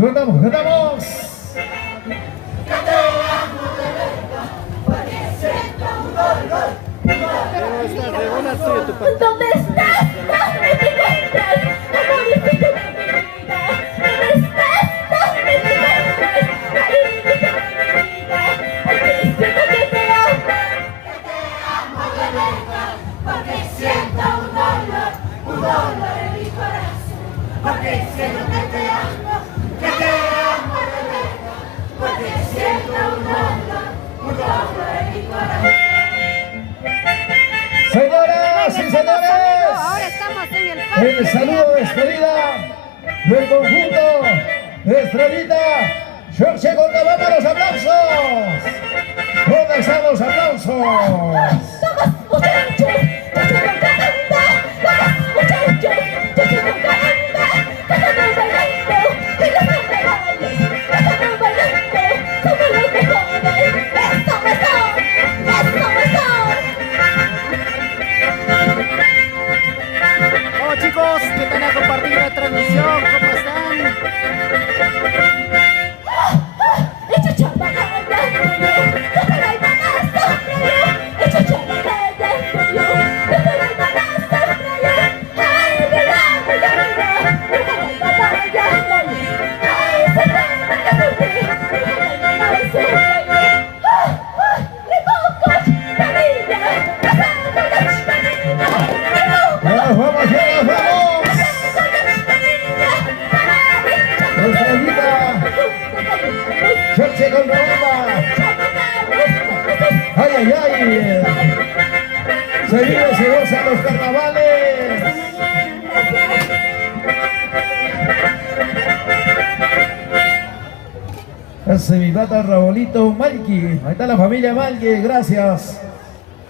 Cantamos, cantamos. ¿Dónde estás? ¿Dónde te encuentras? Amorcito de mi vida. ¿Dónde estás? ¿Dónde te encuentras? Cariñito de mi vida. Porque siento que te amo de verdad. Porque siento un dolor en mi corazón. Porque siento que te amo de verdad. Porque siento un dolor en mi corazón. Señoras y señores, ahora estamos en el parque. el saludo de despedida del conjunto de Estrellita. Jorge Cordobama, los aplausos. ¿Dónde están los aplausos? Hola chicos, que van a compartir la transmisión, ¿cómo están? ¡Vamos, vamos, vamos, vamos! Estrellita, Jorge Cordobama. ¡Ay, ay, ay! Se vive, se gozan los carnavales. Ese mi pata Rabolito Malqui. Ahí está la familia Malqui, gracias.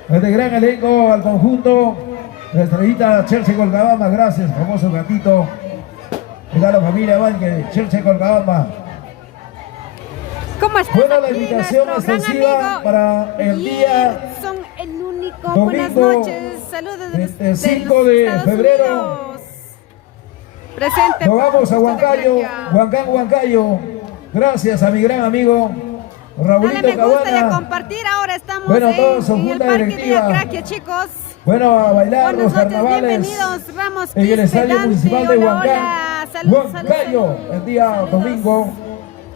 Este gran elenco al conjunto de Estrellita Chelsea Colcabamba, gracias, famoso gatito. Ahí está la familia Malqui, Chelsea Colcabamba. ¿Cómo estás? Bueno, la aquí, invitación nuestro gran extensiva amigo? para el Y día son el único. domingo, Buenas noches, saludos de 5 los de Estados febrero. Unidos. Presente. Nos vamos a Justo Huancayo, de Grecia. Huancayo. Gracias a mi gran amigo Raulito Dale me gusta y a Cabana. compartir. Ahora estamos Bueno, todos son en el junta parque de directiva. Acraquia, chicos. Bueno, a bailar Buenas los noches, carnavales bienvenidos. Ramos en el Quispe, Estadio Dante, Municipal de hola, Huancayo. hola. Salud, salud, Huancayo, salud. el día Saludos.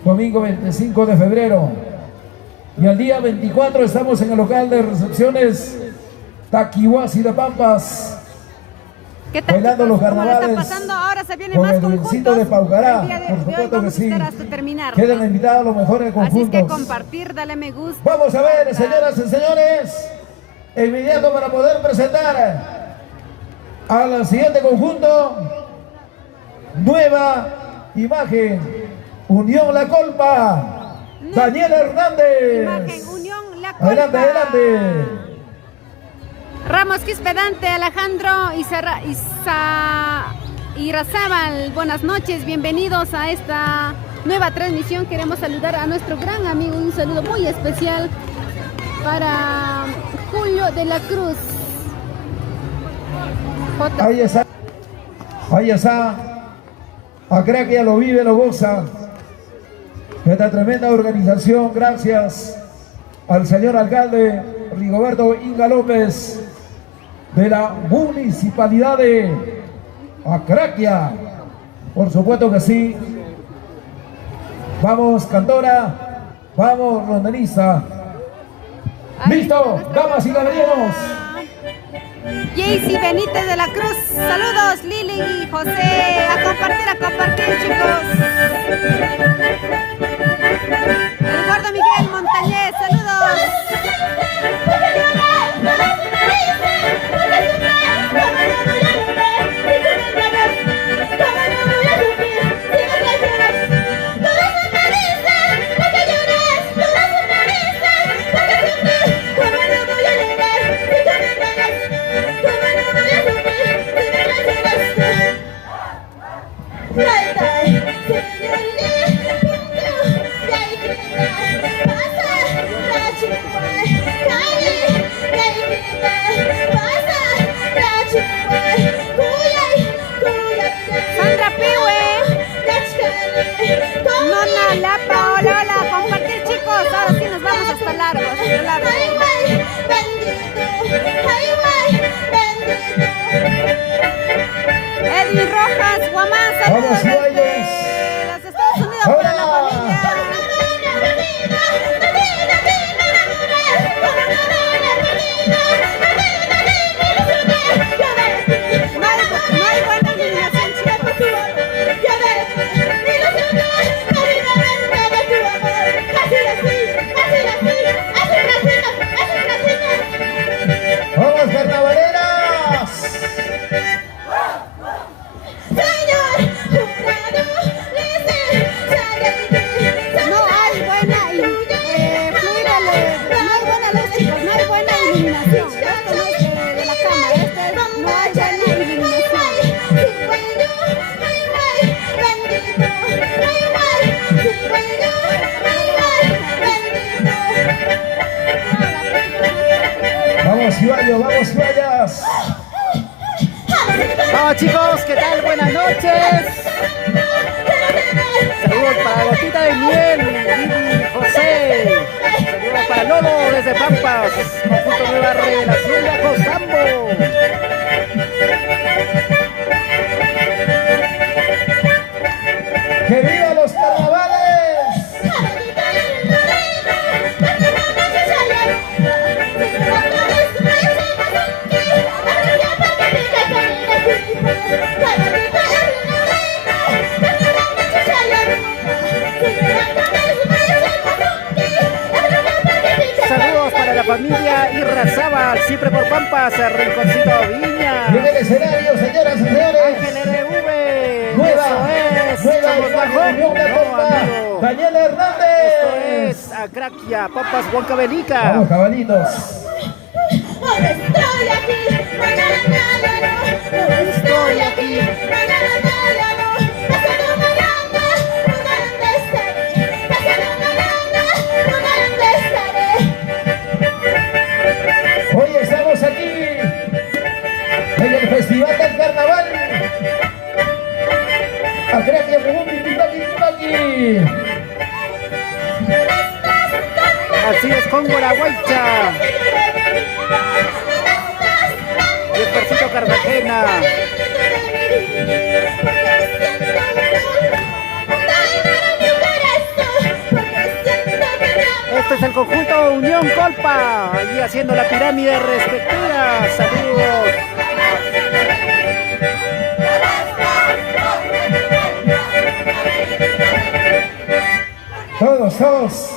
domingo 25 de febrero. Y el día 24 estamos en el local de recepciones Taquihuasi de Pampas. ¿Qué tal, Bailando chicos? los ¿Cómo la está carnavales pasando? Ahora se vienen con más el Duencito conjuntos. de Paucará, El día de por hoy supuesto vamos que a sí. estar hasta terminar. Quedan invitados los mejores Así es conjuntos. que compartir, dale me gusta. Vamos a ver, señoras y señores, inmediato para poder presentar al siguiente conjunto. Nueva imagen, Unión La Colpa, Daniel Hernández. Imagen, Unión, La Colpa. Adelante, adelante. Ramos Quispedante, Alejandro Irazábal, buenas noches, bienvenidos a esta nueva transmisión. Queremos saludar a nuestro gran amigo, un saludo muy especial para Julio de la Cruz. Ahí está, ahí está. Acraquia lo vive, lo goza. Esta tremenda organización, gracias al señor alcalde Rigoberto Inga López de la municipalidad de Acraquia. Por supuesto que sí. Vamos, cantora. Vamos, rondenista. Listo, damas y caballeros. Jaycee Benítez de la Cruz, saludos Lili y José, a compartir chicos. Eduardo Miguel Montañez, saludos. Bye. Caballo, vamos playas. Vamos chicos, ¿qué tal? Buenas noches. Saludos para Gotita de Miel, Lili José. Saludos para Lolo desde Pampas. Conjunto Nueva Revelación de Acostambo. ¡Que viva los carnavales! Saludos para la familia Irrazábal, siempre por Pampas, Rinconcito Viña. Y en el escenario, señoras y señores. Ángel RV, Nueva, eso es. nueva Somos imagen, mejor. Unión de No, Compa. amigo. Daniel Hernández. Esto es Acraquia, Pampas, Huancavelica. Vamos, cabalitos. Ahora estoy aquí, mañana no. Ahora estoy aquí, mañana no. Pasado mañana, ¿dónde estaré? Pasado mañana, ¿dónde estaré? Hoy estamos aquí en el Festival del Carnaval. Acraquia, Pipaki. Así es, Congo la Guaycha. Y el Percito Cartagena. Este es el conjunto Unión Colpa, allí haciendo la pirámide respectiva. Saludos. Todos.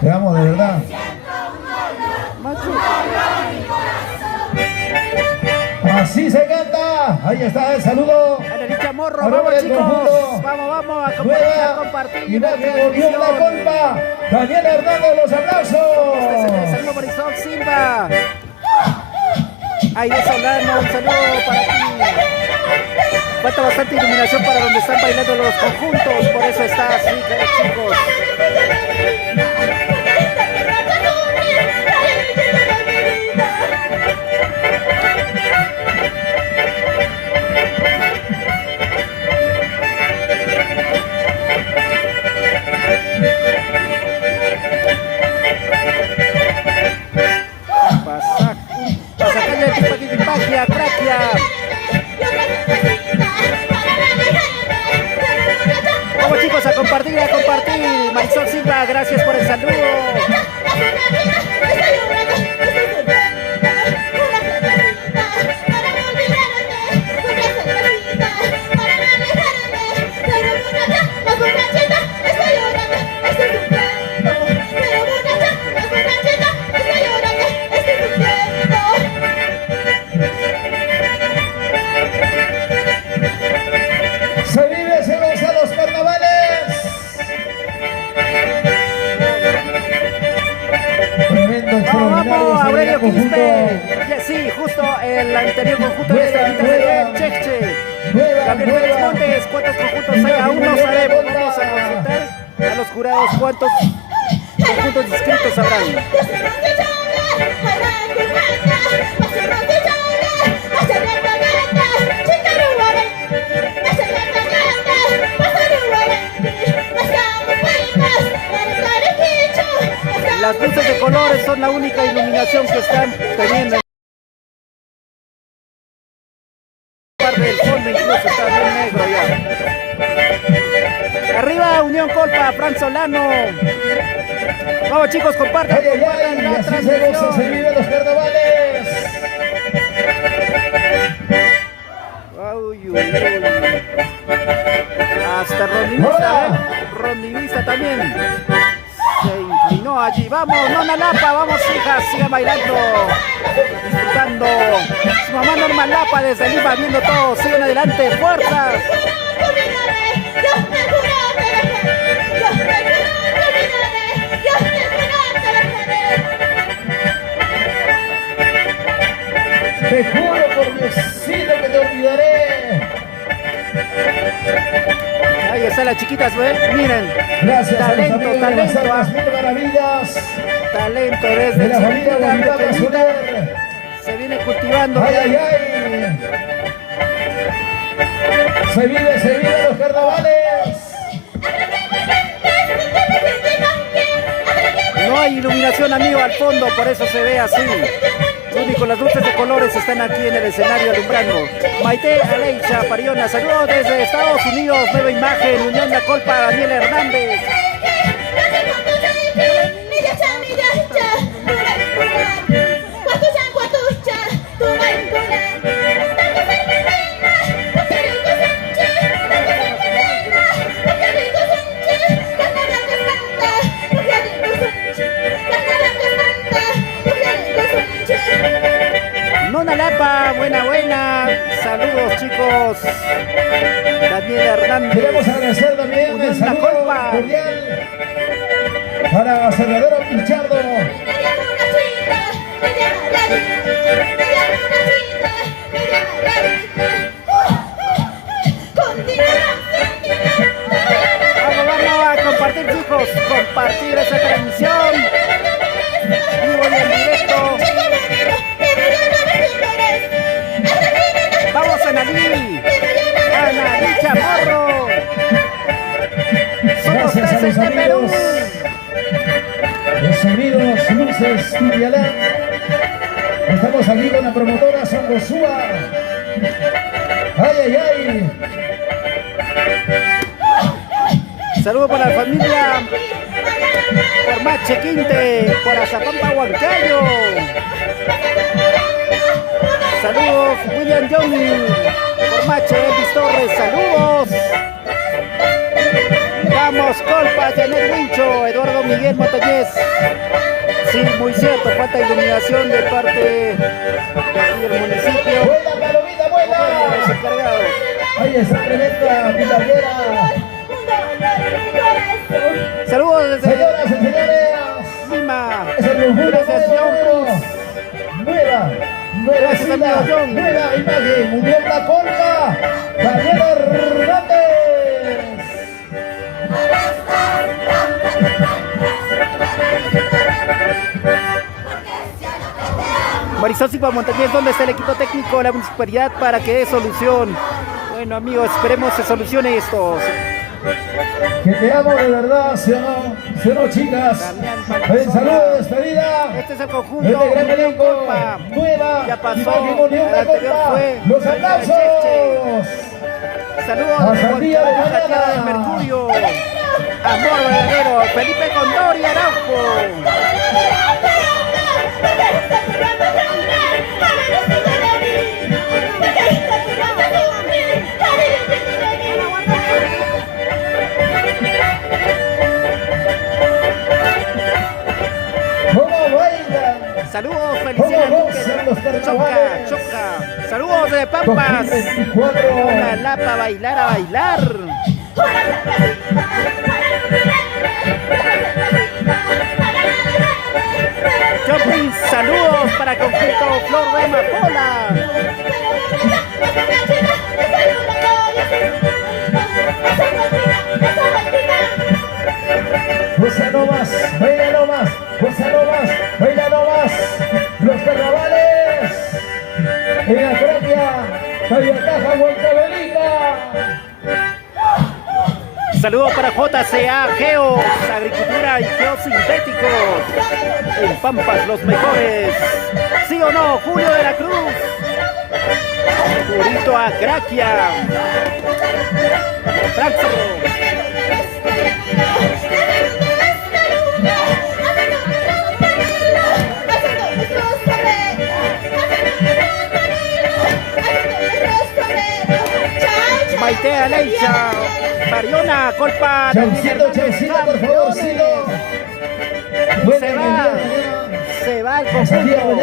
Te amo de verdad. Así se canta. Ahí está el saludo. Anelicha Morro, A vamos nombre del chicos. conjunto. Vamos a Nueva compartir. imagen Unión La Colpa. Daniel Hernández, los abrazos. Saludos para Isaac Silva. Aire Solano, un saludo para ti. Falta bastante iluminación para donde están bailando los conjuntos, por eso está así, chicos. Pasacalle, Acraquia. Vamos chicos a compartir. Marisol Silva, gracias por el saludo. Se vive, se goza los carnavales. Tremendo, extraordinario. Vamos, Aurelio conjunto. Quispe. Sí, justo el anterior conjunto de esta vida sería Cheche. Gabriel Pérez Montes, ¿cuántos conjuntos hay? Aún no sabemos. Vamos a consultar a los jurados cuántos conjuntos inscritos habrán. Las luces de colores son la única iluminación que están teniendo. Parte del fondo incluso está bien negro ya. Arriba Unión Colpa, Fran Solano. Vamos chicos, compartan Ay, la así se goza, se transmisión. viven los carnavales. Uy. Hasta Rondinista también. Se inclinó allí. Vamos, Nona Lapa, vamos hijas, sigan bailando, disfrutando. Su mamá Norma Lapa desde Lima viendo todo. Sigan adelante, fuerzas. Te juro por Diosito que te olvidaré. Ahí están las chiquitas, ¿ven? Miren. Gracias Talento, a los amigos de las talento, armas mil maravillas Talento desde de la familia chiquita, Bolivar pequeñita, Soler. se viene cultivando. ¡Ay, ay, ay! Se vive los carnavales. No hay iluminación, amigo, al fondo, por eso se ve así. Único, las luces de colores están aquí en el escenario alumbrando. Maite Aleicha Pariona, saludos desde Estados Unidos, nueva imagen, Unión La Colpa, Daniel Hernández. Nona Lapa, buena. Saludos, chicos. Daniel Hernández. Queremos agradecer también Unión el La saludo Colpa. cordial para Salvador Pichardo. Vamos a compartir, chicos, compartir esa transmisión. Vivo y en directo. Vamos a Analí Chamorro. Somos Gracias a peces los de Perú. amigos de Sonidos Luces Tibialán. Estamos aquí con la promotora Sangosúa. ¡Ay, ay, ay! Saludos para la familia por Mache Quinte, por Azapampa Huancayo. Saludos William Johnny, por Mache Elvis Torres, saludos. Vamos Colpa, Janet Wincho, Eduardo Miguel Montañez. Sí, muy cierto, falta iluminación de parte de aquí del municipio. ¡Vuela, palomita, vuela! Los encargados. Ahí está tremenda pilardera. Saludos desde Señoras y señores, Lima. es el conjunto Gracias, John Cruz. Nueva Gracias, fila, amigo John. nueva imagen, Unión La Colpa, Daniel Hernández. Marisol Silva Montañez, ¿dónde está el equipo técnico de la municipalidad para que dé solución? Bueno, amigos, esperemos se solucione esto. Que te amo de verdad, ¿sí o no? ¿Sí o no, chicas? El saludo de despedida. Este es el Este conjunto gran Unión elenco, Colpa. nueva Ya pasó, imagen Unión el La anterior Colpa. fue Los aplausos. Saludos A de Sandía de Montañez, la tierra del Granada. Mercurio. Amor verdadero, Felipe Condori Araujo. ¿Cómo bailan? Saludos, Feliciana ¿Cómo Duque. gozan los carnavales? Choca. Saludos de Pampas. 2024. Una lapa, bailar a bailar. Joplin, saludos para conjunto Flor de Amapola. Goza no más, baila no más, goza no más, baila no más. Los carnavales en Acropia, Tayacaja, Huancavelica. Saludos para JCA Geos, Agricultura y Geosintéticos. En Pampas los mejores. ¿Sí o no? Julio de la Cruz. Purito Acraquia. Fraxo. Maite Aleicha. Mariona Colpa. Chaucito, Chaucito, por favor, Cilo. Se va el conjunto.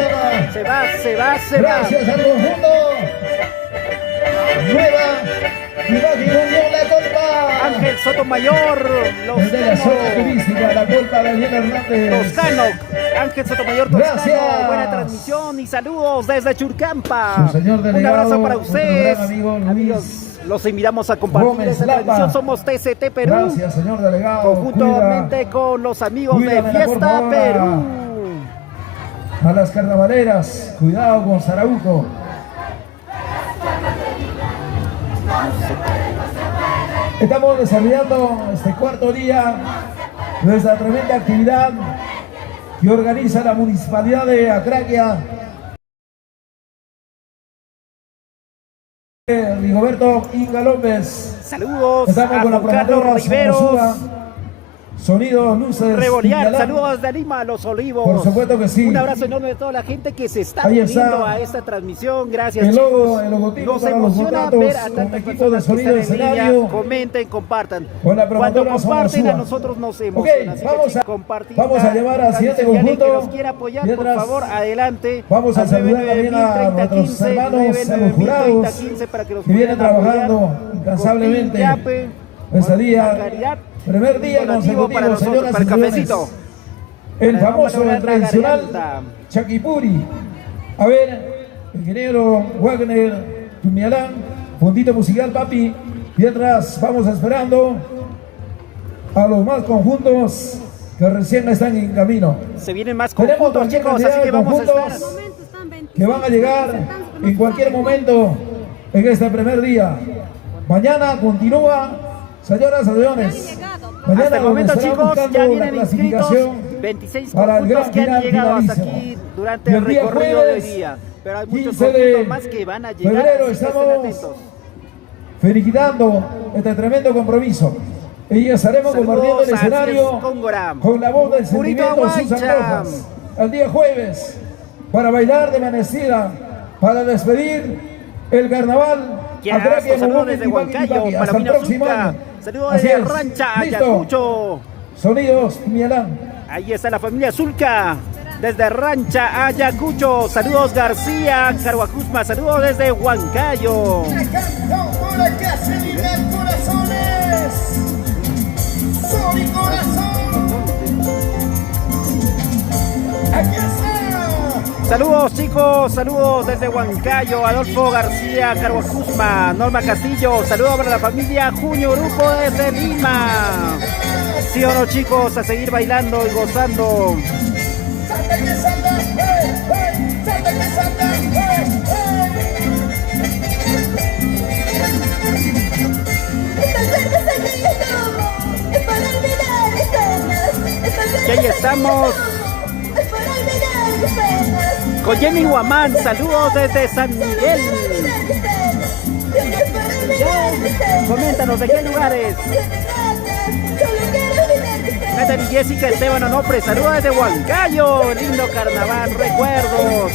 Se va. Gracias al conjunto. Nueva imagen Unión La Colpa. Ángel Sotomayor. Desde la zona Toscano. turística, La Colpa, Daniel Hernández. Toscano. Ángel Sotomayor Toscano. Gracias. Buena transmisión y saludos desde Churcampa. Su señor Un delegado, abrazo para otro ustedes. gran amigo, Luis. Amigos, Los invitamos a compartir Gómez esta Lapa. transmisión. Somos TCT Perú. Gracias, señor delegado. Conjuntamente con los amigos de Cuídamela, por Fiesta favor, Perú. A las carnavaleras, cuidado con Sarauco. Estamos desarrollando este cuarto día de esta tremenda actividad que organiza la Municipalidad de Acraquia. Rigoberto Inga López. Saludos Estamos a con la Juan Carlos promotora Riveros. Somosuda. Sonidos, luces. Rebolear, Villalán. saludos de Lima, Los Olivos. Por supuesto que sí. Un abrazo enorme de toda la gente que se está Ahí uniendo está. a esta transmisión. Gracias, El logo, chicos. el logotipo Nos para los emociona botatos, ver a con tantas equipo de personas que sonido de están en línea. escenario. Comenten, compartan. Con la Cuando promotora comparten a Somosuda. nosotros nos Ok, emociona. Así que, vamos chicos, a, compartir vamos a llevar al siguiente si alguien que conjunto. nos quiera apoyar, Mientras por favor, adelante. vamos a Al saludar también a 990-3015, nuestros hermanos, a los 990-3015 jurados para que nos que vienen puedan apoyar. trabajando incansablemente Con Yape, ese con día, caridad, primer día un donativo para consecutivo, nosotros, señoras para y el señores. cafecito. El Para famoso, lograr el la tradicional garganta. Chaquipuri. A ver, ingeniero Wagner Tumialán, fundito musical, papi. Mientras vamos esperando a los más conjuntos que recién están en camino. Se vienen más Tenemos conjuntos, cualquier chicos, cantidad así de que vamos a estar. conjuntos que van a llegar en cualquier momento en este primer día. Mañana continúa, señoras y señores. Mañana Hasta el donde momento, estarán chicos, buscando ya la vienen inscritos clasificación 26 para el conjuntos gran que han final llegado hasta finalísimo. aquí durante Y el el día recorrido de hoy jueves, día. Pero hay muchos 15 de conjuntos más que van a llegar, febrero, así que estén estamos atentos. felicitando este tremendo compromiso. Y estaremos Saludos compartiendo el a escenario Cés Góngora. con la voz del Purito sentimiento Susan Aguancha. Rojas. Al día jueves, para bailar de amanecida, para despedir el carnaval. Qué Acraquia, abrazo, saludos Mogote, desde Tipaqui, Huancayo, Tipaqui. Hasta el Palomino próximo Zucca. año. Saludos Así desde es. Rancha, Listo. Ayacucho. Sonidos, Mielán. Ahí está la familia Zulca, desde Rancha, Ayacucho. Saludos García, Caruacusma. Saludos desde Huancayo. Por acá se vibran corazones. Son mi corazón. Aquí está. Saludos chicos, saludos desde Huancayo, Adolfo García, Caruacusma, Norma Castillo. Saludos para la familia Junio Grupo desde Lima. ¿Sí o no, chicos? A seguir bailando y gozando. Salta que salta, hey, hey. Salta que salta, hey, Estás cerca, es para olvidar mis penas. Y ahí estamos Es para olvidar mis penas. con Jenny Guamán. Saludos desde San Miguel. Coméntanos de qué lugares. Natalie Jessica Esteban Onofre, saludos desde Huancayo, lindo carnaval, recuerdos.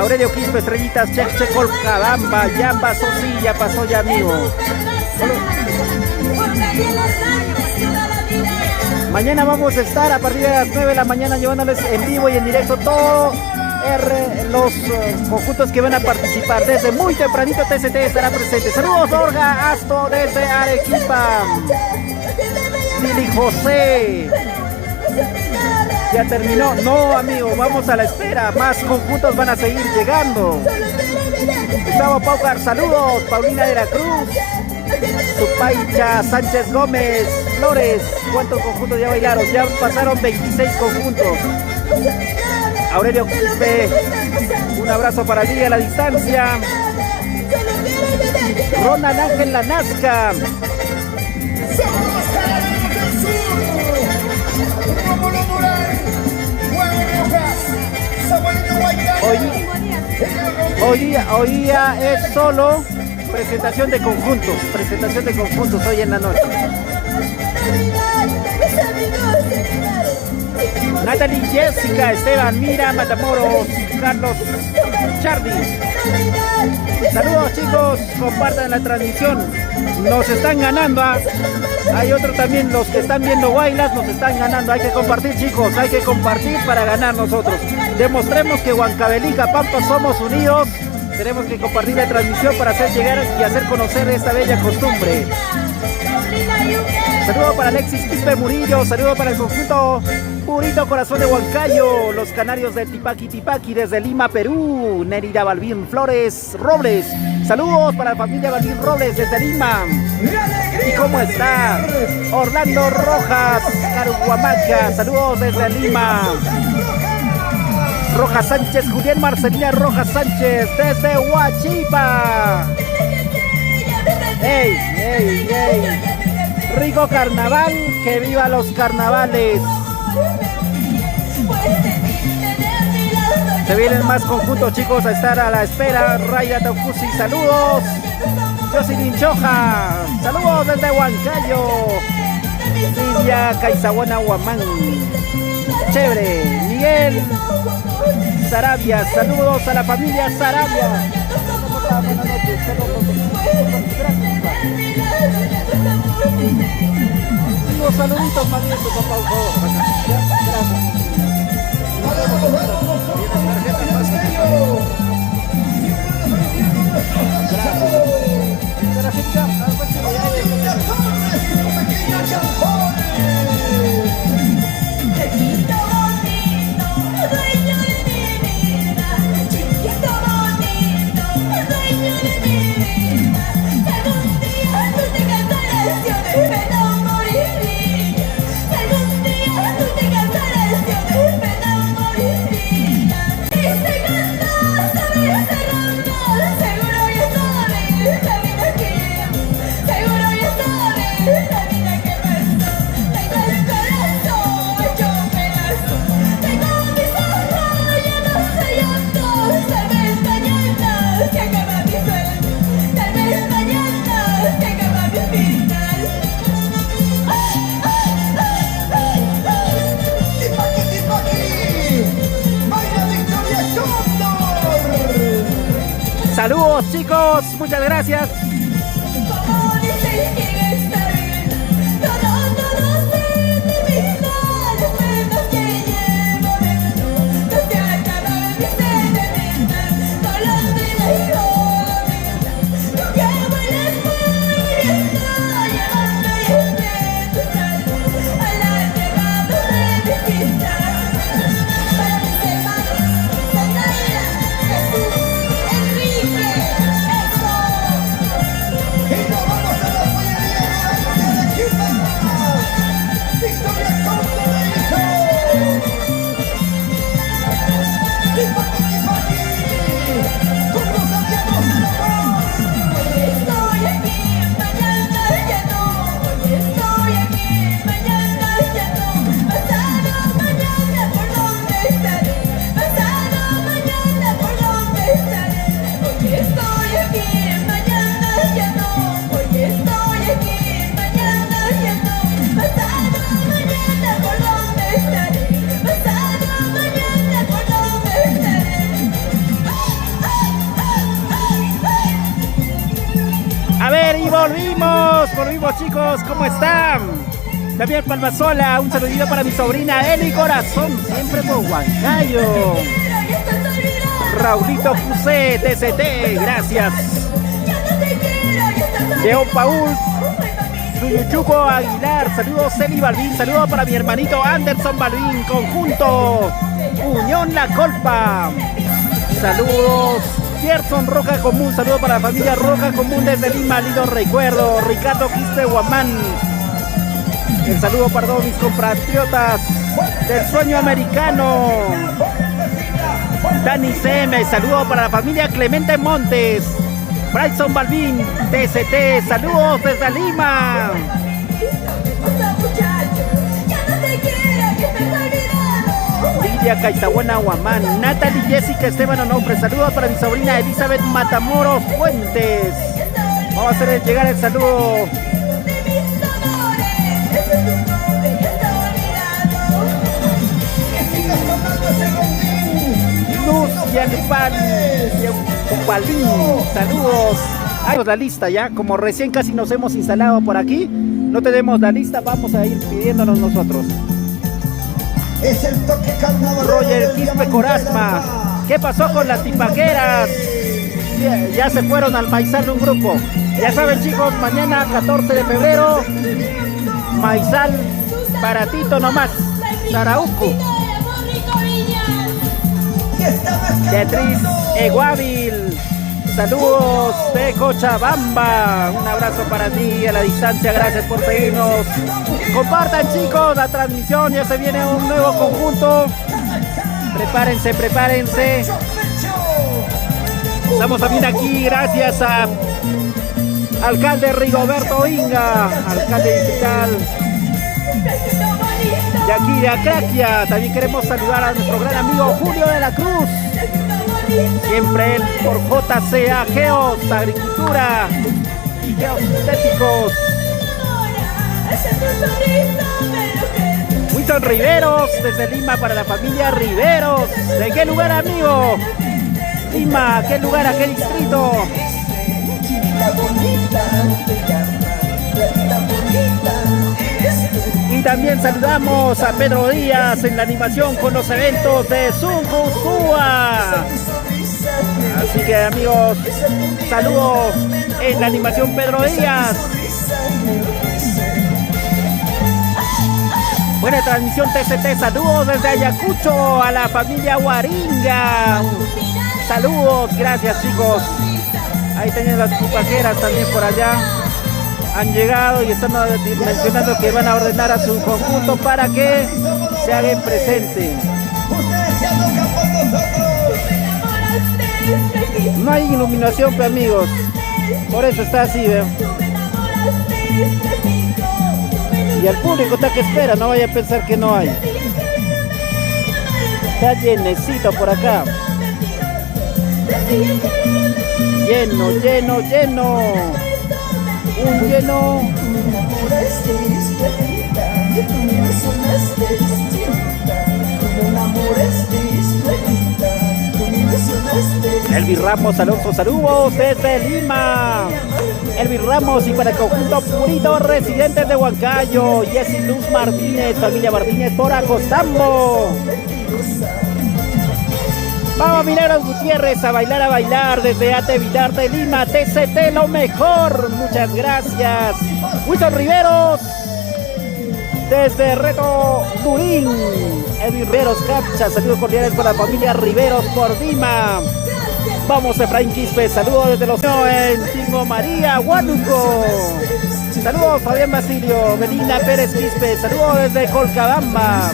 Aurelio Quispe, Estrellitas, Checol, Cabamba, Yamba, Sosilla, pasó ya amigo. Mañana vamos a estar a partir de las 9 de la mañana llevándoles en vivo y en directo todos los conjuntos que van a participar. Desde muy tempranito TCT estará presente. Saludos Orga Asto desde Arequipa. Lili José. ¿Ya terminó? No, amigo, vamos a la espera. Más conjuntos van a seguir llegando. Gustavo Paucar, saludos. Paulina de la Cruz. Supaicha Sánchez Gómez Flores. ¿Cuántos conjuntos ya bailaron? Ya pasaron 26 conjuntos. Aurelio Quispe, un abrazo para ti a la distancia. Ronald Ángel Lanazca. Somos Carabineros del Sur. Rómulo Durán. Juan Rojas. Samuelito Guayana. Hoy día es solo presentación de conjuntos hoy en la noche. Natalie Jessica, Esteban Mira, Matamoros, Carlos Chardi. Saludos chicos, compartan la transmisión. Nos están ganando. Hay otro también, los que están viendo Guaylas nos están ganando. Hay que compartir chicos, hay que compartir para ganar nosotros. Demostremos que Huancavelica, Pampa somos unidos. Tenemos que compartir la transmisión para hacer llegar y hacer conocer esta bella costumbre. Saludo para Alexis Quispe Murillo, saludo para el conjunto Purito Corazón de Huancayo, los canarios de Tipaqui Tipaqui desde Lima, Perú, Nerida Balbín Flores Robles, Saludos para la familia Balín Robles desde Lima. ¿Y cómo está? Orlando Rojas, Caruhuamaca. Saludos desde Lima. Rojas Sánchez, Julián Marcelina Rojas Sánchez desde Huachipa. ¡Ey, ey, ey! Rico carnaval, que viva los carnavales. Se vienen más conjuntos, chicos, a estar a la espera. Raya Taucusi, saludos. Jocelyn Choja, saludos desde Huancayo. Lidia Caizahuana Huamán. Chévere. Miguel Sarabia, saludos a la familia Sarabia. Buenas noches. Unos saluditos más bien, papá, por favor. Saludos, chicos, muchas gracias. Volvimos, chicos, ¿cómo están? También Palmasola, un saludito para mi sobrina Eli Corazón, siempre por Huancayo. Raulito José, TCT, gracias. Leo Paul, Suyuchuco Aguilar, saludos Eli Balvin, saludos para mi hermanito Anderson Balvin, conjunto Unión La Colpa. Saludos. Gerson Roja Común, saludo para la familia Roja Común desde Lima, lindo recuerdo. Ricardo Quispe Guamán, el saludo para todos mis compatriotas del sueño americano. Dani CM, saludo para la familia Clemente Montes. Bryson Balvin, TCT, saludos desde Lima. Lidia Caizahuana Huamán, Natalie Jessica Esteban Onofre, saludos para mi sobrina Elizabeth Matamoros Fuentes. Vamos a hacer llegar el saludo. Luz Yalpalín, saludos. Hay la lista ya, como recién casi nos hemos instalado por aquí, no tenemos la lista, vamos a ir pidiéndonos nosotros. Es el toque carnaval. Roger Quispe Corasma, ¿qué pasó con las tipaqueras? Ya se fueron al Maizal un grupo. Ya saben, chicos, mañana 14 de febrero, Maizal, baratito nomás, Sarauco. Beatriz Eguavil, Saludos de Cochabamba. Un abrazo para ti a la distancia. Gracias por seguirnos. Compartan, chicos, la transmisión. Ya se viene un nuevo conjunto. Prepárense, prepárense. Estamos también aquí gracias a alcalde Rigoberto Inga, alcalde distrital de aquí de Acraquia. También queremos saludar a nuestro gran amigo Julio de la Cruz. Siempre él por JCA Geos, Agricultura y Geostéticos. Wilson Riveros, desde Lima para la familia Riveros. ¿De qué lugar, amigo? Lima, ¿qué lugar, a qué distrito? Y también saludamos a Pedro Díaz en la animación con los eventos de Zunjusúa. Así que, amigos, saludos en la animación Pedro Díaz. Buena transmisión TCT, saludos desde Ayacucho a la familia Guaringa. Saludos, gracias, chicos. Ahí tienen las cupaqueras también por allá. Han llegado y están mencionando que van a ordenar a su conjunto para que se hagan presente. No hay iluminación, pues, amigos. Por eso está así, ¿ve? Y el público está que espera, no vaya a pensar que no hay. Está llenecito por acá. Lleno, lleno, lleno. Un lleno. Elvis Ramos, Alonso, saludos desde Lima. Elvis Ramos y para el conjunto Purito, residentes de Huancayo. Jessy Luz Martínez, familia Martínez por Acostambo. Vamos, Milagros Gutiérrez, a bailar desde Ate Villar de Lima. TCT, lo mejor. Muchas gracias. Wilson Riveros, desde Reto Turín. Edwin Riveros Capcha, saludos cordiales para la familia Riveros por Lima. Vamos, Efraín Quispe, saludos desde los en Tingo María, Huánuco. Saludos, Fabián Basilio, Melina Pérez Quispe, saludos desde Colcabamba.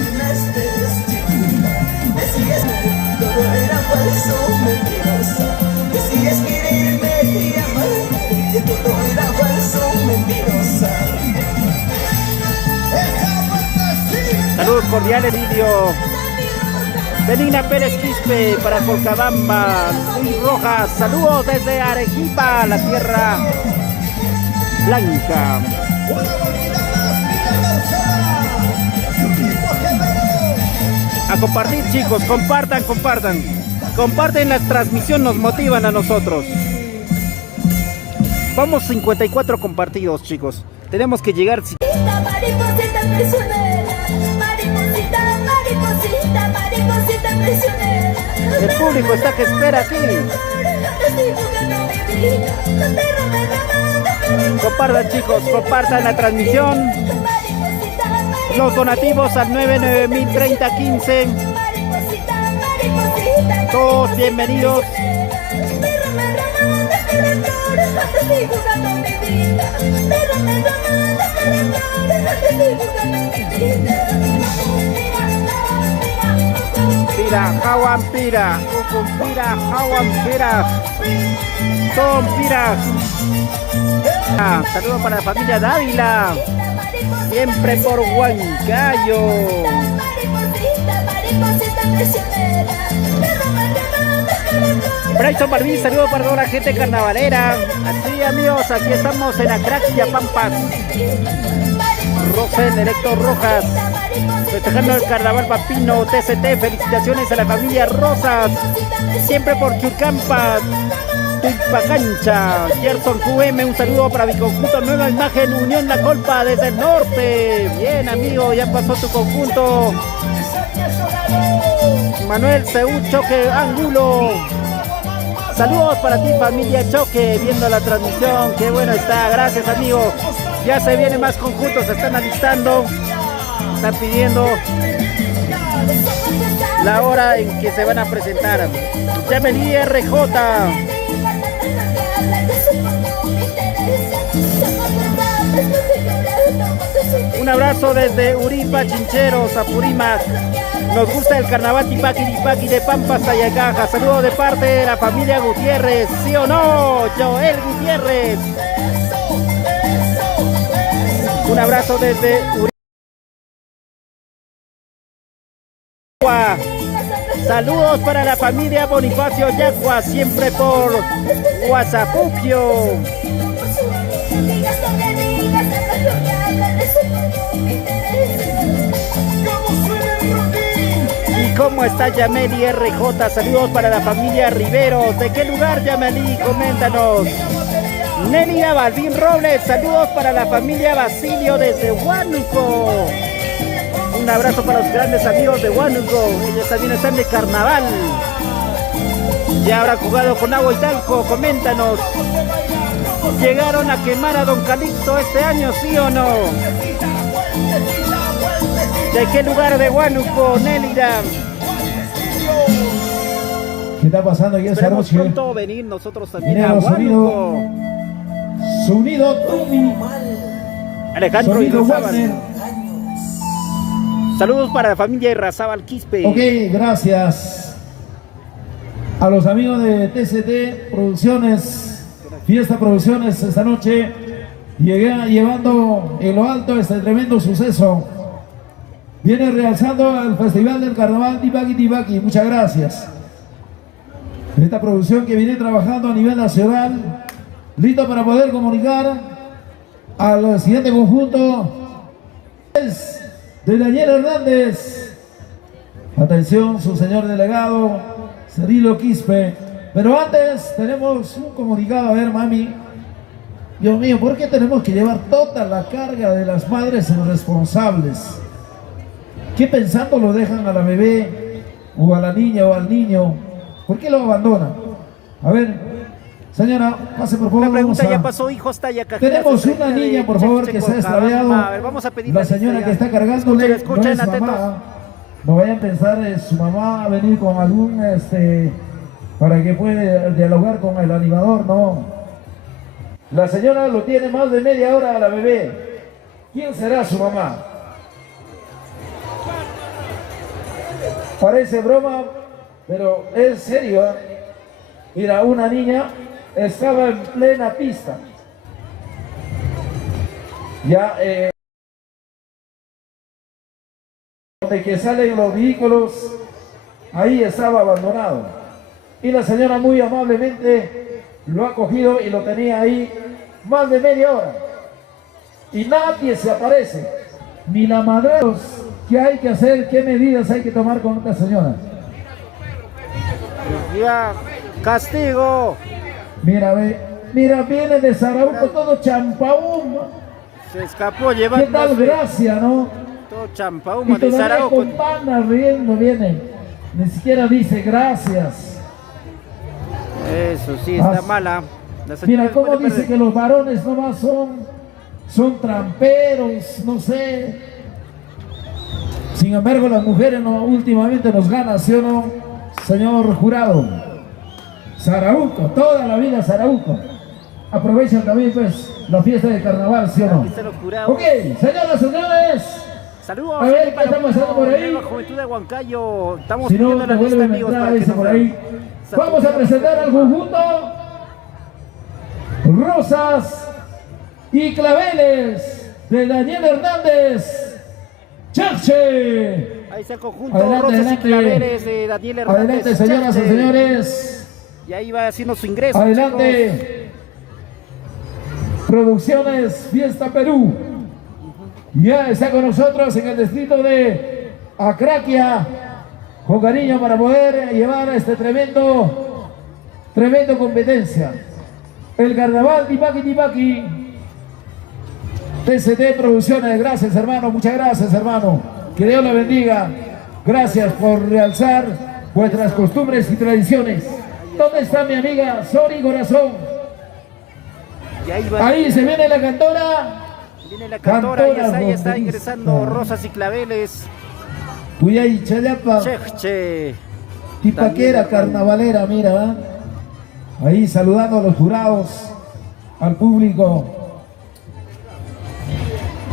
Saludos cordiales, Lidio. Melina Pérez Quispe para Colcabamba. Luis Rojas, saludos desde Arequipa, la tierra blanca. A compartir, chicos, compartan. Comparten la transmisión, nos motivan a nosotros. Vamos 54 compartidos, chicos. Tenemos que llegar. El público está que espera aquí. Compartan, chicos, compartan la transmisión. Los donativos al 9903015. Todos bienvenidos. Pira, Hawan Pira, Pira, Hawan Pira, son Pira. Saludos para la familia Dávila, siempre por Huancayo. Bryson Barbín, saludos para toda la gente carnavalera. Así, amigos, aquí estamos en Acraquia, Pampas. Rosel Electo Rojas, festejando el carnaval papino. TCT, felicitaciones a la familia Rosas, siempre por Chucampa, Tuipacancha. Gerson QM, un saludo para mi conjunto Nueva Imagen, Unión La Colpa desde el norte. Bien, amigo, ya pasó tu conjunto. Manuel Seúl Choque Ángulo, saludos para ti, familia Choque, viendo la transmisión. Qué bueno está, gracias, amigo. Ya se vienen más conjuntos, se están alistando, están pidiendo la hora en que se van a presentar. Gemini RJ, abrazo desde Uripa, Chincheros, Apurímac. Nos gusta el carnaval Tipaqui de Pampas, Ayacaja. Saludos de parte de la familia Gutiérrez, ¿sí o no? Joel Gutiérrez. Un abrazo desde Uripa. Saludos para la familia Bonifacio Yagua, siempre por Guasapupio. ¿Y cómo está Yameli RJ? Saludos para la familia Riveros. ¿De qué lugar, Yameli? Coméntanos. Nelia Balvin Robles, saludos para la familia Basilio desde Huánuco. Un abrazo para los grandes amigos de Huánuco. Ellos también están de carnaval. Ya habrán jugado con agua y talco. Coméntanos. ¿Llegaron a quemar a Don Calixto este año, sí o no? ¿De qué lugar de Huánuco, Nélida? ¿Qué está pasando aquí esa Esperemos noche? pronto venir nosotros también Mira, a Huánuco. Sonido Tumi. Alejandro Sonido Irrazábal. Wagner. Saludos para la familia Irrazábal Quispe. Ok, gracias a los amigos de TCT Producciones, Fiesta Producciones esta noche, llevando en lo alto este tremendo suceso. Viene realzando el Festival del Carnaval Tipaqui. Muchas gracias. Esta producción que viene trabajando a nivel nacional, listo para poder comunicar al siguiente conjunto. Es de Daniel Hernández. Atención, su señor delegado, Cirilo Quispe. Pero antes tenemos un comunicado. A ver, mami. Dios mío, ¿por qué tenemos que llevar toda la carga de las madres responsables? ¿Qué pensando lo dejan a la bebé, o a la niña, o al niño? ¿Por qué lo abandonan? A ver, señora, pase por favor. La pregunta vamos a- ya pasó, hijo, está ya cajera. Tenemos una niña, por favor, que se ha extraviado. A ver, vamos a pedir La señora que está cargándole no escuchen, es atentos. mamá. No vayan a pensar su mamá a venir con algún para que pueda dialogar con el animador, no. La señora lo tiene más de media hora a la bebé. ¿Quién será su mamá? Parece broma, pero es serio. Mira, una niña estaba en plena pista. Ya, donde que salen los vehículos, ahí estaba abandonado. Y la señora muy amablemente lo ha cogido y lo tenía ahí más de media hora. Y nadie se aparece. Ni la madre. ¿Qué hay que hacer? ¿Qué medidas hay que tomar con esta señora? Ya, castigo. Mira, ve, mira, viene de Sarauco todo champaúm. Se escapó ¿Qué llevando tal Gracia, no? todo Y champauma de todavía Sarauco. con panas riendo viene. Ni siquiera dice gracias. Eso sí, está Ah, mala. La señora Mira, cómo puede dice perder. que los varones nomás son tramperos, no sé. Sin embargo, las mujeres no, últimamente nos ganan, ¿sí o no, señor jurado? Sarauco, toda la vida Sarauco. Aprovechan también, pues, la fiesta de carnaval, ¿sí o no? Dice los jurados. Ok, señoras, señores. Saludos A ver, aquí para ¿qué está pasando por ahí? la juventud de Huancayo. Estamos Si no, pidiendo la te lista, vuelven a amigos, entrar, para que dice nos por ahí. Vamos a presentar al conjunto Rosas y Claveles de Daniel Hernández. ¡Chache! Ahí está el conjunto Adelante, Rosas adelante. y Claveles de Daniel Hernández. Adelante, señoras y Chache. señores. Y ahí va haciendo su ingreso. chicos. Adelante. Producciones Fiesta Perú. Ya está con nosotros en el distrito de Acraquia, con cariño para poder llevar este tremendo competencia. El carnaval Tipaqui. TCT Producciones, gracias hermano, muchas gracias hermano. Que Dios le bendiga. Gracias por realzar vuestras costumbres y tradiciones. ¿Dónde está mi amiga Sori Corazón? Y ahí va. Ahí se viene la cantora. Viene la cantora, ya está Cantora ingresando Rosarista. Rosas y Claveles. Tuyay Chayapa, Cheche. tipaquera carnavalera, mira. ¿eh? Ahí saludando a los jurados, al público.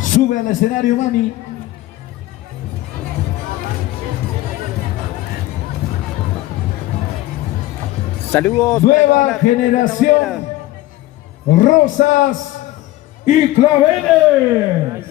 Sube al escenario, mami. Saludos. Nueva generación. Rosas y claveles.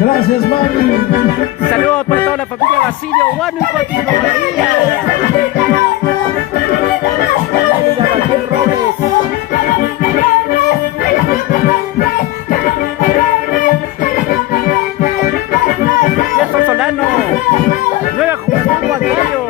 Gracias, mami. Saludos para toda la familia Basilio, Guano y Cotico María. Gabriel Robles. Nelson Solano. Nueva Juventud Guantario.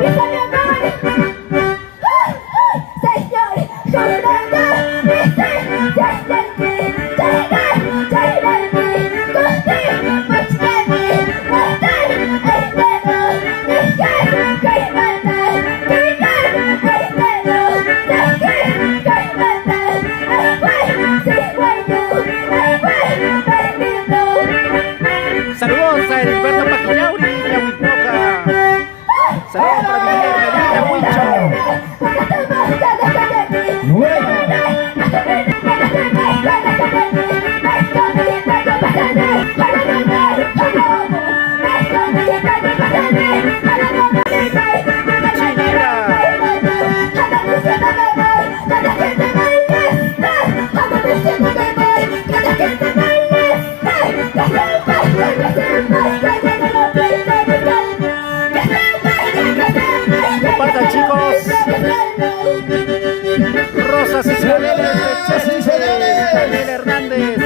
Saludos a Heriberto Paquillauri y a Huitmoca. Saludos para Guillermo Medina Compartan, chicos. Rosas y claveles de Daniel Hernández.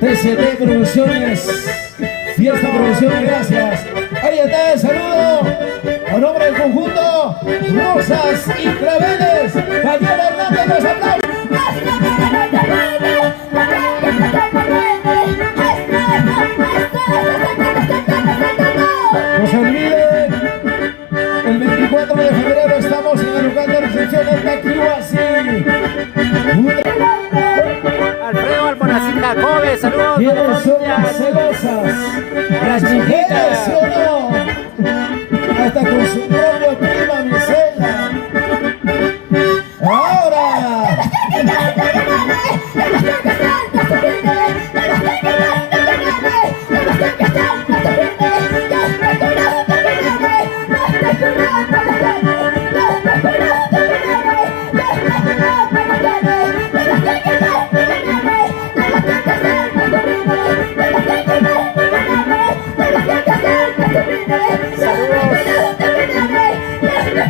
TCT Producciones, Fiesta Producciones, gracias. Ahí está el saludo a nombre del conjunto Rosas y Claveles. Daniel Hernández, los aplausos. No se olviden, el 24 de febrero estamos en el lugar de recepción de Taquihuasi. Alfredo Almonacín Jacobe, saludos. ¿Quiénes son las celosas? Las mujeres, ¿sí o no? Hasta con su propio prima, mi cela. Ahora.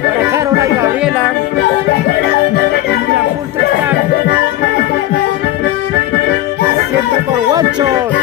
Para Carola y Gabriela. Siempre por guanchos.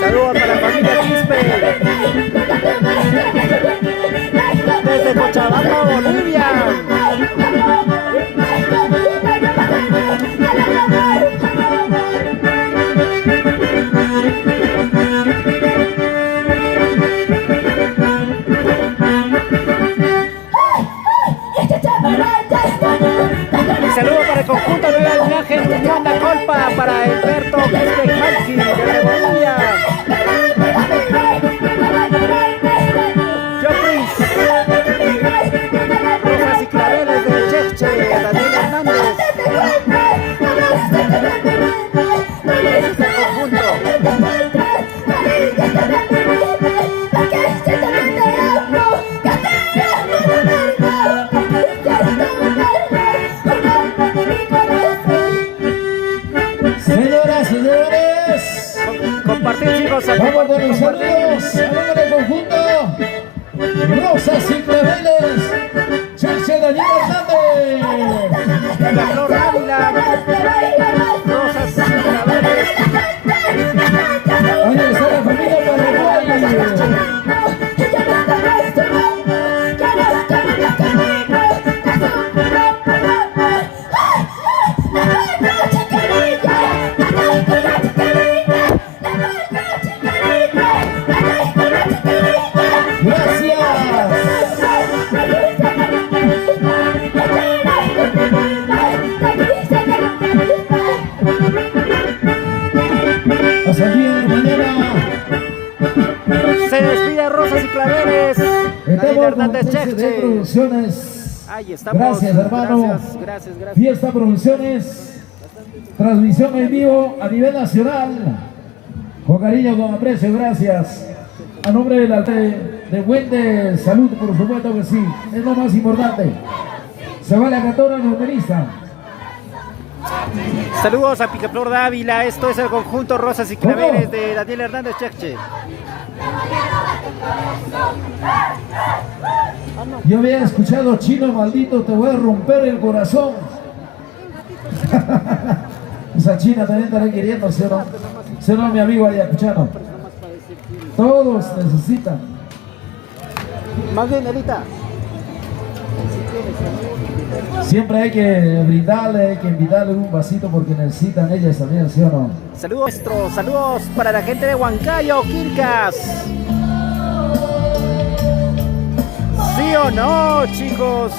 Saludos para la familia Quispe. Cochabamba, Bolivia. Un saludo para el conjunto Nueva Imagen Unión La Colpa, para Alberto Quispe-Malki de Bolivia. Rosas y claveles del Cheche, Daniel Hernández. Ese es el conjunto. Señoras, señores, Compartir, chicos. vamos con los saludos a nombre del conjunto Rosas y Claveles, Cheche Daniel Hernández. La Flor Ávila, Rosas y Claveles. Ahí está la familia Paraguay. Hasta bien, mañana. Se despide Rosas y Claveles. Daniel Estamos Hernández con TCD Cheche. Producciones. Ahí estamos. Gracias, hermano. Gracias. Fiesta Producciones. Transmisión en vivo a nivel nacional. Con cariño, con aprecio, gracias. A nombre de Wende Salud, por supuesto que sí. Es lo más importante. Se va la cantora numerista. Saludos a Picaflor Dávila. Esto es el conjunto Rosas y Claveles de Daniel Hernández Cheche. Yo había escuchado Chino maldito, te voy a romper el corazón. Esa China también estará queriendo, ¿sí o no? ¿Sí o no, mi amigo ayacuchano? Todos necesitan. Más bien, Elita. Siempre hay que brindarle, hay que invitarle un vasito porque necesitan ellas también, ¿sí o no? Saludos nuestros, saludos para la gente de Huancayo, Quilcas. ¿Sí o no, chicos?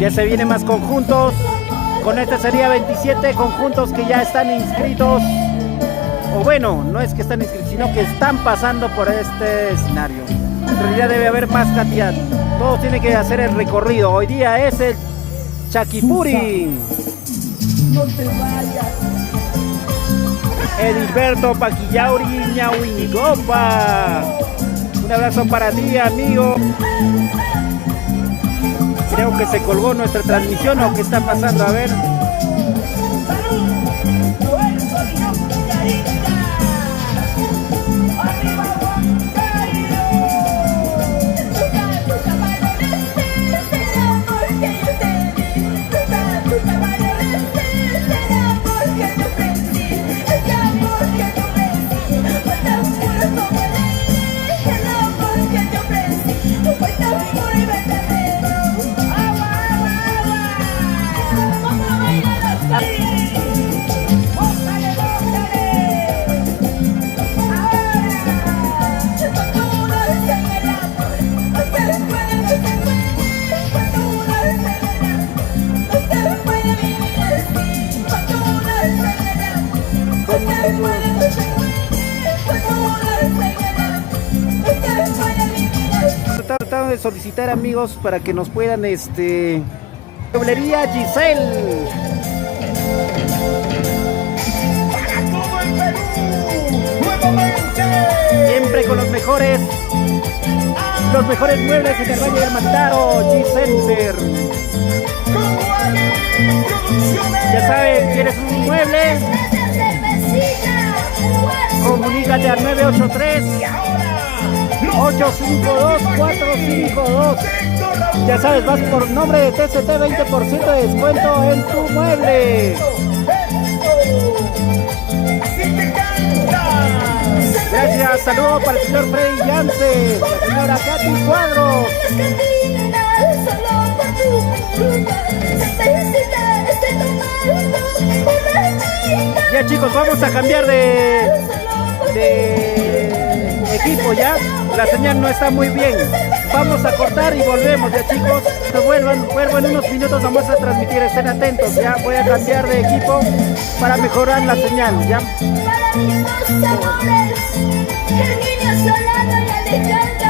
Ya se vienen más conjuntos. Con este sería 27 conjuntos que ya están inscritos. O bueno, no es que están inscritos, sino que están pasando por este escenario. En realidad debe haber más cantidad. Todos tienen que hacer el recorrido. Hoy día es el Chaquipuri. No te vayas. Edilberto Paquillauri Ñahuingopa. Un abrazo para ti, amigo. Creo que se colgó nuestra transmisión o qué está pasando, a ver. Tratando de solicitar, amigos, para que nos puedan Mueblería Giselle. Para todo el Perú, nuevamente. Siempre con los mejores muebles en el Valle del Mantaro, G-Center. Ya saben, ¿quieres un mueble? Comunícate al 983-852-452. Ya sabes, vas por nombre de TCT, 20% de descuento en tu mueble. Gracias. saludo para el señor Freddy Yance, la señora Katy Cuadros. Ya chicos, vamos a cambiar de equipo ya. La señal no está muy bien. Vamos a cortar y volvemos ya chicos. Vuelvo en unos minutos, vamos a transmitir, estén atentos ya. Voy a cambiar de equipo para mejorar la señal ya. Para mis dos amores, el niño Solano y Alejandro.